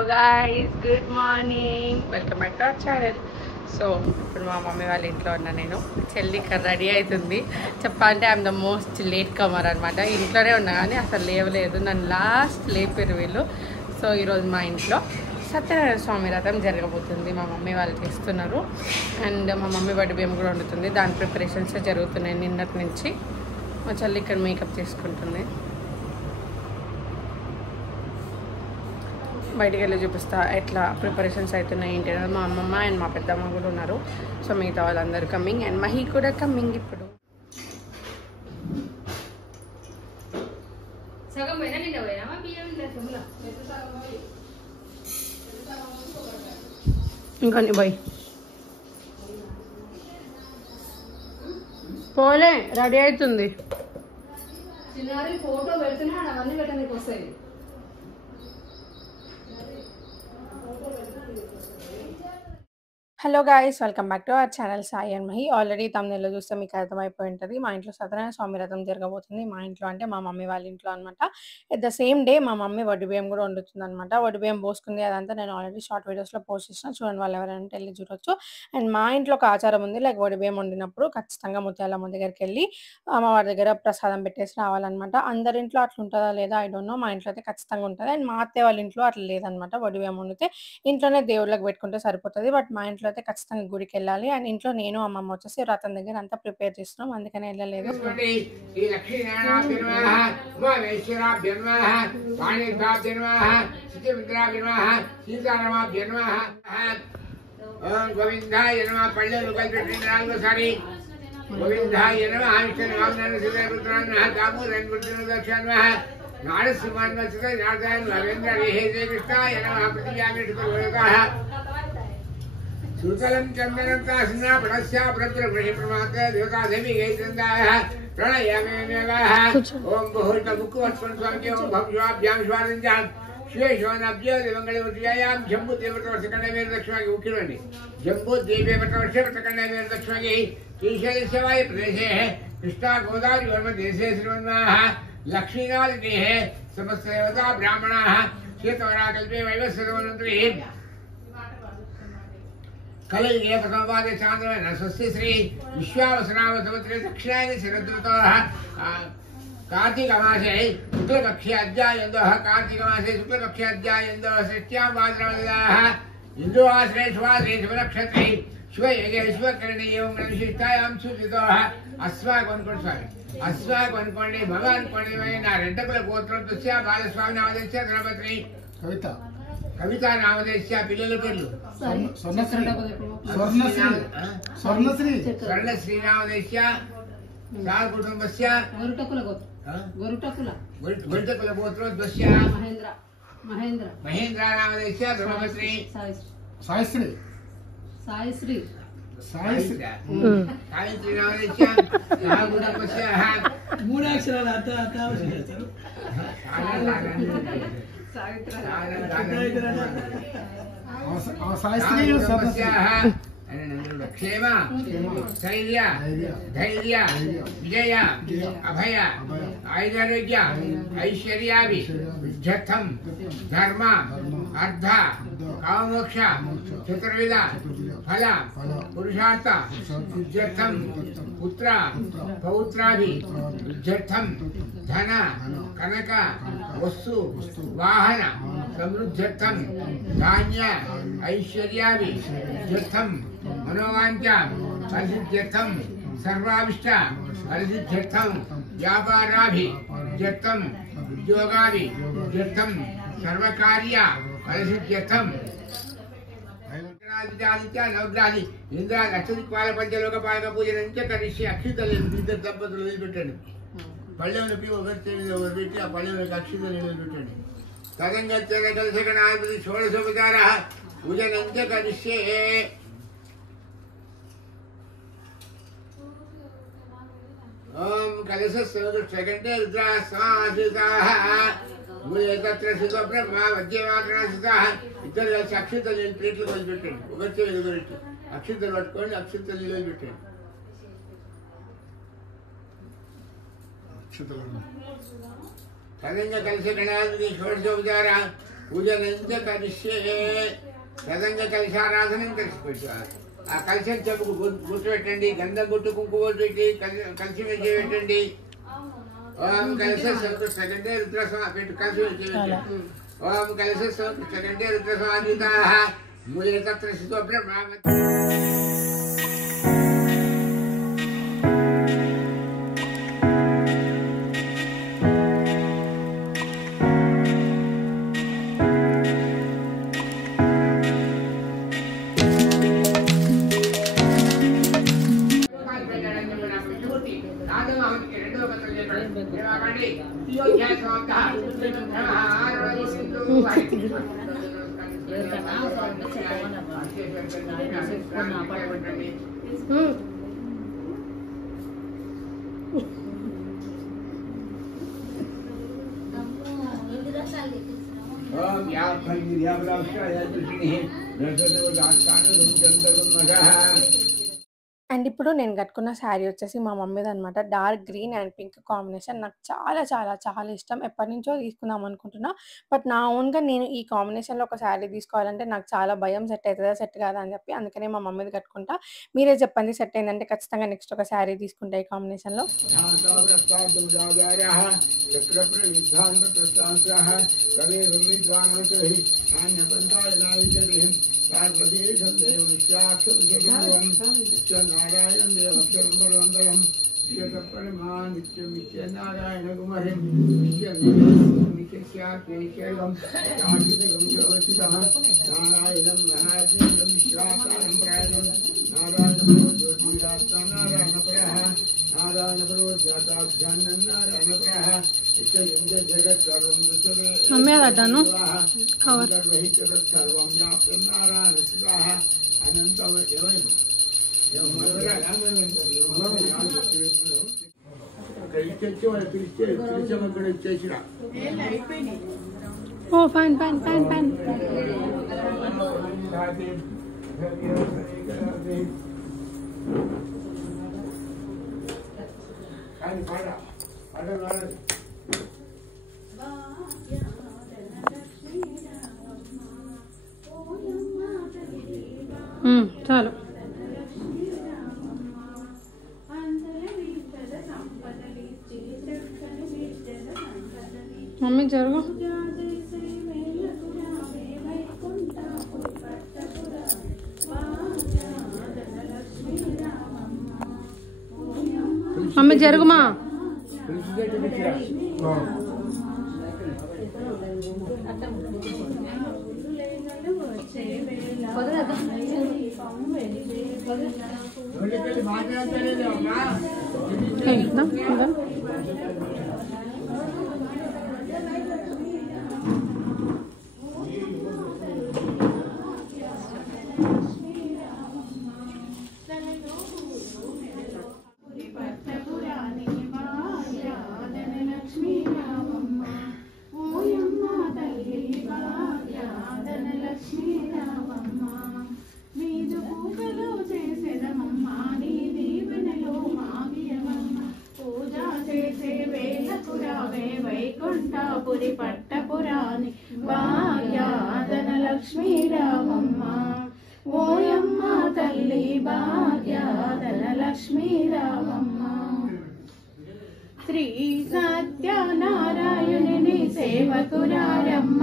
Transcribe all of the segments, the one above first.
Hello guys, good morning, welcome back to our channel. So ఇప్పుడు మా mummy వాళ్ళ ఇంట్లో ఉన్నా. నేను చెల్లి ఇక్కడ రెడీ అవుతుంది. చెప్పాలంటే I'm the most late comer అనమాట. ఇంట్లోనే ఉన్నా కానీ అసలు లేవలేదు, నన్ను లాస్ట్ లేపారు వీళ్ళు. సో ఈరోజు మా ఇంట్లో సత్యనారాయణ స్వామి వ్రతం జరగబోతుంది. మా మమ్మీ వాళ్ళు చేస్తున్నారు. అండ్ మా మమ్మీ బర్త్డే బియ్యం కూడా వండుతుంది. దాని ప్రిపరేషన్స్ జరుగుతున్నాయి నిన్నటి నుంచి. మా చెల్లి ఇక్కడ మేకప్ చేసుకుంటుంది. బయటికి వెళ్ళి చూపిస్తా ఎట్లా ప్రిపరేషన్స్ అవుతున్నాయి ఏంటి అనేది. మా అమ్మమ్మ అండ్ మా పెద్దమ్మ కూడా ఉన్నారు. సో మిగతా వాళ్ళందరూ కమింగ్ అండ్ మహి కూడా కమింగ్. ఇప్పుడు ఇంకొన్ని పోయి పోలే రెడీ అవుతుంది. ఫోటో పెడుతున్నా అవన్నీ పెట్టడానికి వస్తాయి. Hello guys, welcome back to our channel Sai and Mahi. Already తమిళలో చూస్తే మీకు అర్థమైపోయి ఉంటుంది. మా ఇంట్లో సత్యనారాయణ స్వామి వ్రతం జరగబోతుంది. మా ఇంట్లో అంటే మా మమ్మీ వాళ్ళ ఇంట్లో అనమాట. ఎట్ ద సేమ్ డే మా మమ్మీ వడ్డు బియ్యం కూడా వండుతుంది అనమాట. వడ్డు బియ్యం పోసుకుంది. అదంతా నేను ఆల్రెడీ షార్ట్ వీడియోస్లో పోస్ట్ చేసిన, చూడండి వాళ్ళు ఎవరైనా వెళ్ళి చూడొచ్చు. అండ్ మా ఇంట్లో ఒక ఆచారం ఉంది, లైక్ వడ్డు బియ్యం వండినప్పుడు ఖచ్చితంగా ముత్యాలమ్మ దగ్గరికి వెళ్ళి అమ్మవారి దగ్గర ప్రసాదం పెట్టేసి రావాలన్నమాట. అందరింట్లో అట్లా ఉంటుందా లేదా ఐ డోంట్ నో. మా ఇంట్లో అయితే ఖచ్చితంగా ఉంటుంది. అండ్ మా అత్తయ్య వాళ్ళ ఇంట్లో అట్లా లేదనమాట. వడ్డు బియ్యం వండితే ఇంట్లోనే దేవుళ్ళకి పెట్టుకుంటే సరిపోతుంది. బట్ మా ఇంట్లో అయితే ఖచ్చితంగా గుడికి వెళ్ళాలి. అండ్ ఇంట్లో నేను అమ్మమ్మ వచ్చేసి వ్రతం దగ్గర అంతా ప్రిపేర్ చేస్తున్నాం, అందుకనే వెళ్ళలేదు. सुतलं चन्दनं तासना प्रणस्या प्रत्रगृहि प्रमात्र देवतादेवी गैत्रन्दाः प्रणयामेमेवाः ओम बहुतमुखवत्सं स्वामी ओम भव्याभ्यां स्वारञ्जां श्वेश्वनभ्यो देवङ्गलवत्यायां जम्बुदेवतवर्षकण्डमेर दक्षिणागे उक्किरण्डि जम्बुदेवेवतवर्षकण्डमेर दक्षिणागे श्रीशैलस्य वायु प्रदेशे कृष्णा गोदावरी वर्मदेशे श्रीमन्माः लक्ष्मीनादिदेः समस्त देवता ब्राह्मणाः श्वेतवराकल्पे वैवस्वतमन्त्री कलयुगे प्रथमपादे चान्द्रमेन स्वस्ति श्री विश्वावसनाम संवत्सरे दक्षिणायने शरदृतोः कार्तिकमासे शुक्लपक्षे अध्यायन्दोः कार्तिकमासे शुक्लपक्षे अध्यायन्दोः षष्ट्यां भाद्रपदाः इन्दुवासरे शुभाद्रे शुभनक्षत्रे शुभयोगे शुभकरणे एवं विशिष्टायां सूचितोः अस्माकं भगवान् कोणे ना रेड्डकुल गोत्रं तस्य बालस्वामी नामधेयस्य धनपत्नी कविता नामधेयस्य पिल्लల పేర్లు स्वर्णश्री नामधेयस्य सार कुटुंबस्य गरुटकुल गोत्रोद्भवस्य महेंद्र नामधेयस्य धर्मपत्नी सायश्री नामधेयस्य सार कुटुंबस्य मूड अक्षराల क्षेम स्थैर्य धैर्य विजय अभय आयुरारोग्य ऐश्वर्याभिवृद्ध्यर्थं धर्म अर्थ काममोक्ष चतुर्विध फल पुरुषार्थ सिद्ध्यर्थं पुत्र पौत्राभिवृद्ध्यर्थं धन कनक वस्तु वाहन समृद्ध्यर्थं धान्य ऐश्वर्याभिवृद्ध्यर्थं मनोवांఛा फलसिद्ध्यर्थं सर्वाभिष्ट फलसिद्ध्यर्थं व्यापाराभिवृद्ध्यर्थं उद्योगाभिवृद्ध्यर्थं सर्वकार्य फलसिद्ध्यर्थं नवग्रहादि इंद्र लक्षदिक्पाल पंचलोकपालक पूजनं च करिष्ये अक्षितले దంపతులు వదిలిపెట్టండి. పళ్ళెంలోకి ఒకరు పెట్టి ఆ పళ్ళెంలోకి అక్షితలు వదిలిపెట్టండి. తదంగత్యన కలశగణాధిపతి షోడశోపచారः పూజनं च करिष्ये. ओम कलशस्वगण्डे रुद्रास्वाश्रिताः मूले तत्र शिव ब्रह्मा मध्यमात्रणसिताः इतर अक्षितలు ప్లేట్లు వదిలిపెట్టండి. ఒకరితో ఎదురెట్టి అక్షితలు పట్టుకోండి, అక్షితలు వదిలిపెట్టండి. తదంగ కలిసి గణాధిపతి షోడశోపచార పూజనంత కలిసే తదంగ కలిశారాధనం కలిసిపెట్టారు. ఆ కలిసి చెప్పుకు గుర్తు పెట్టండి, గంధం గుట్టు కుంకుమ పెట్టి కలిసి మెచ్చి పెట్టండి. ఓం కలిసి సంకృష్ణకంటే రుద్రస్వామి పెట్టు కలిసి మెచ్చి పెట్టండి. ఓం కలిసి సంకృష్ణకంటే రుద్రస్వామిత మూల తత్ర స్థితో బ్రహ్మ. అండ్ ఇప్పుడు నేను కట్టుకున్న శారీ వచ్చేసి మా మమ్మీది అనమాట. Dark green and pink combination. నాకు చాలా చాలా చాలా ఇష్టం. ఎప్పటి నుంచో తీసుకుందాం అనుకుంటున్నా. బట్ నా ఓన్గా నేను ఈ కాంబినేషన్లో ఒక శారీ తీసుకోవాలంటే నాకు చాలా భయం, సెట్ అవుతుందా సెట్ కాదా అని చెప్పి. అందుకనే మా మమ్మీది కట్టుకుంటా. మీరే చెప్పండి, సెట్ అయిందంటే ఖచ్చితంగా నెక్స్ట్ ఒక శారీ తీసుకుంటా ఈ కాంబినేషన్లో. నారాయణ దేవరం విశ్వపరమా నిత్యం నిత్య నారాయణ కుమారి నారాయణం మహాత్మ్యం విశ్వాసారం ప్రాయణం నారాయణ జ్యోతిరాత్మ నారాయణ పర నారాయణ పరో జాతాధ్యానం నారాయణ పర జగత్ సర్వం సర్వం వ్యాప్తం నారాయణ శివ అనంతం ఓ ఫైన్ ఫైన్ ఫైన్ ఫైన్. చాలు. మమ్మీ జరుగు. మమ్మీ జరుగుమా. వైకుంఠపురి పట్టపురాణి భాగ్యాదన లక్ష్మీ రామమ్మ ఓయమ్మ తల్లి భాగ్యాదన లక్ష్మీ రామమ్మ. శ్రీ సత్యనారాయణుని సేవకురారమ్మ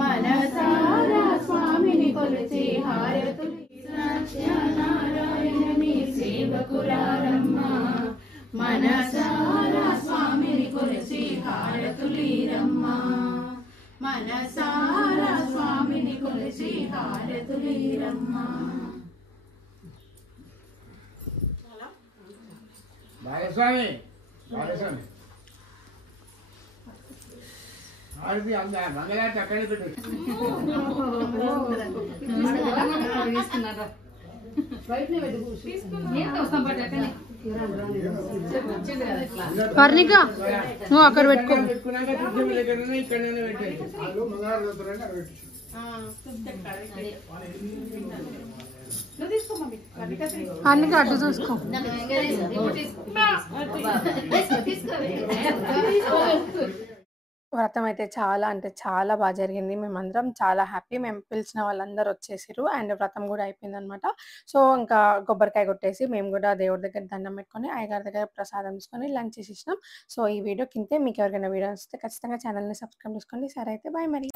మనసారా స్వామిని కొలిచి హారతులు. సత్యనారాయణుని సేవకురారమ్మ మనసారా స్వామిని కొలిచి హారతులీరమ్మ. మనసారా స్వామిని కొలిచి హారతులీరమ్మ. బాలస్వామి బాలస్వామి ఆడిది అంద మంగళారతి అక్కడే పెట్టు. పర్ణిక నువ్వు అక్కడ పెట్టుకో. పర్ణిక అడ్డు చూసుకో. వ్రతం అయితే చాలా అంటే చాలా బా జరిగింది. మేమందరం చాలా హ్యాపీ. మేము పిలిచిన వాళ్ళందరూ వచ్చేసిర్రు. అండ్ వ్రతం గూడా అయిపోయిందనమాట. సో, ఇంకా కొబ్బరికాయ కొట్టేసి మేము గూడా దేవుడి దగ్గర దండం పెట్టుకొని, అయ్యగారి దగ్గర ప్రసాదం తీసుకొని లంచ్ చేసేసినాం. సో, ఈ వీడియోకి ఇంతే. మీకెవరికైనా వీడియో నచ్చితే ఖచ్చితంగా ఛానల్‌ని సబ్స్క్రైబ్ చేసుకోండి. సరే అయితే బాయ్ మరి.